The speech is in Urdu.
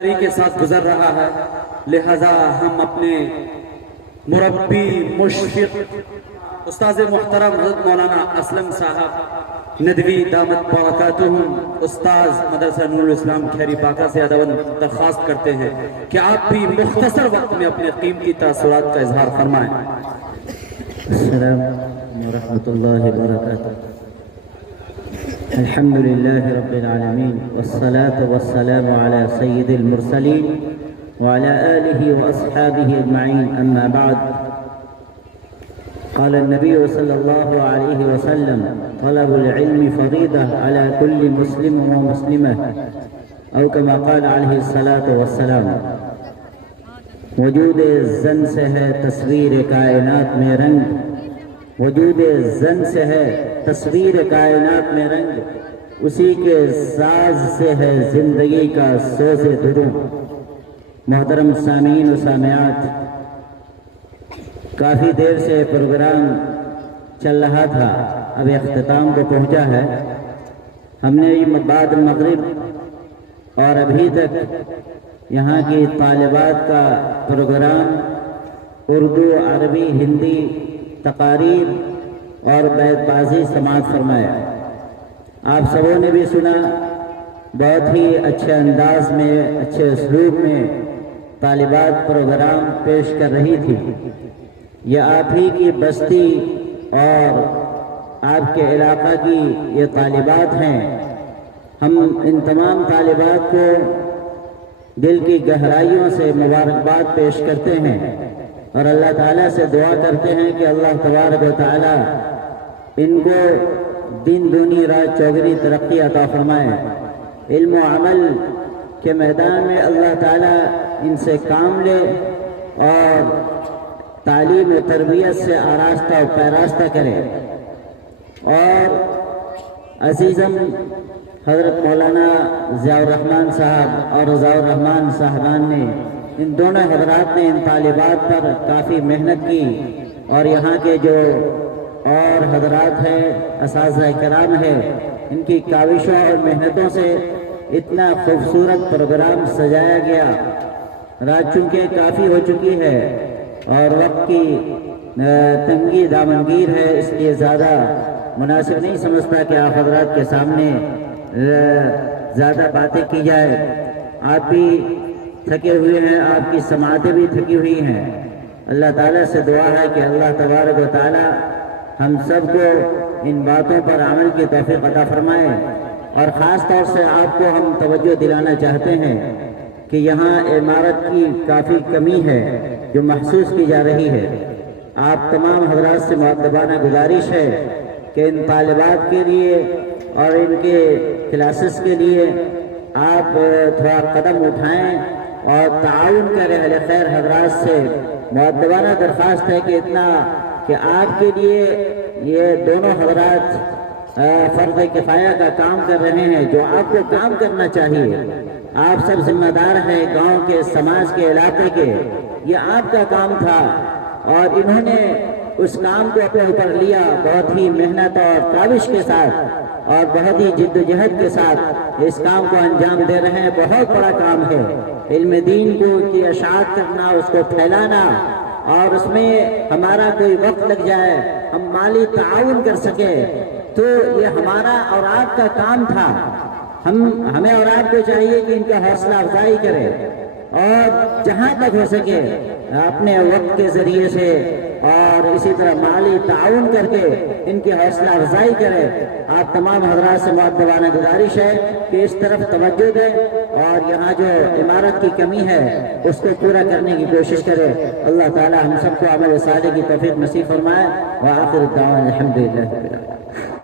کے ساتھ گزر رہا ہے، لہذا ہم اپنے مربی مشفق استاذ محترم حضرت مولانا اسلم صاحب ندوی دامت برکاتہم استاذ مدرسہ نور الاسلام کھیری پاکا سے ادب درخواست کرتے ہیں کہ آپ بھی مختصر وقت میں اپنے قیمتی تاثرات کا اظہار فرمائیں۔ السلام ورحمۃ اللہ وبرکاتہ۔ الحمد لله رب العالمين والصلاة والسلام على سيد المرسلين وعلى آله وأصحابه أجمعين، أما بعد. قال النبي صلى الله عليه وسلم: طلب العلم فريضة على كل مسلم ومسلمة، أو كما قال عليه الصلاة والسلام. وجود زن سے ہے تصویر کائنات میں رنگ، وجود زن سے ہے تصویر کائنات میں رنگ، اسی کے ساز سے ہے زندگی کا سوز دروں۔ محترم سامعین و سامعات، کافی دیر سے پروگرام چل رہا تھا، اب اختتام کو پہنچا ہے۔ ہم نے بعد مغرب اور ابھی تک یہاں کی طالبات کا پروگرام اردو، عربی، ہندی تقاریر اور بیت بازی سماعت فرمایا۔ آپ سبوں نے بھی سنا، بہت ہی اچھے انداز میں، اچھے اسلوب میں طالبات پروگرام پیش کر رہی تھی۔ یہ آپ ہی کی بستی اور آپ کے علاقہ کی یہ طالبات ہیں۔ ہم ان تمام طالبات کو دل کی گہرائیوں سے مبارکباد پیش کرتے ہیں اور اللہ تعالیٰ سے دعا کرتے ہیں کہ اللہ تبارک و تعالیٰ ان کو دین دنیا رات چوگنی ترقی عطا فرمائے۔ علم و عمل کے میدان میں اللہ تعالیٰ ان سے کام لے اور تعلیم و تربیت سے آراستہ و پیراستہ کرے۔ اور عزیزم حضرت مولانا ضیاء الرحمن صاحب اور رضا الرحمن صاحبان نے، ان دونوں حضرات نے ان طالبات پر کافی محنت کی، اور یہاں کے جو اور حضرات ہیں، اساتذہ کرام ہیں، ان کی کاوشوں اور محنتوں سے اتنا خوبصورت پروگرام سجایا گیا۔ رات چونکہ کافی ہو چکی ہے اور وقت کی تنگی دامنگیر ہے، اس لیے زیادہ مناسب نہیں سمجھتا کہ آپ حضرات کے سامنے زیادہ باتیں کی جائے۔ آپ بھی تھکے ہوئے ہیں، آپ کی سماعتیں بھی تھکی ہوئی ہیں۔ اللہ تعالیٰ سے دعا ہے کہ اللہ تبارک و تعالیٰ ہم سب کو ان باتوں پر عمل کی توفیق عطا فرمائے۔ اور خاص طور سے آپ کو ہم توجہ دلانا چاہتے ہیں کہ یہاں عمارت کی کافی کمی ہے جو محسوس کی جا رہی ہے۔ آپ تمام حضرات سے مؤدبانہ گزارش ہے کہ ان طالبات کے لیے اور ان کے کلاسز کے لیے آپ تھوڑا قدم اٹھائیں اور تعاون کریں۔ اہل خیر حضرات سے مؤدبانہ درخواست ہے کہ اتنا کہ آپ کے لیے یہ دونوں حضرات فرض کفایہ کا کام کر رہے ہیں جو آپ کو کام کرنا چاہیے۔ آپ سب ذمہ دار ہیں گاؤں کے، سماج کے، علاقے کے، یہ آپ کا کام تھا اور انہوں نے اس کام کو اپنے اوپر لیا بہت ہی محنت اور کاوش کے ساتھ اور بہت ہی جد و جہد کے ساتھ اس کام کو انجام دے رہے ہیں۔ بہت بڑا کام ہے علم دین کو کی اشاعت کرنا، اس کو پھیلانا، اور اس میں ہمارا کوئی وقت لگ جائے، ہم مالی تعاون کر سکے تو یہ ہمارا اور آپ کا کام تھا۔ ہمیں اور آپ کو چاہیے کہ ان کا حوصلہ افزائی کرے اور جہاں تک ہو سکے اپنے وقت کے ذریعے سے اور اسی طرح مالی تعاون کر کے ان کی حوصلہ افزائی کرے۔ آپ تمام حضرات سے مؤدبانہ گزارش ہے کہ اس طرف توجہ دیں اور یہاں جو عمارت کی کمی ہے اس کو پورا کرنے کی کوشش کرے۔ اللہ تعالی ہم سب کو عمل صالح کی توفیق نصیب فرمائے۔ وآخر الدعوانا الحمدللہ رب العالمین۔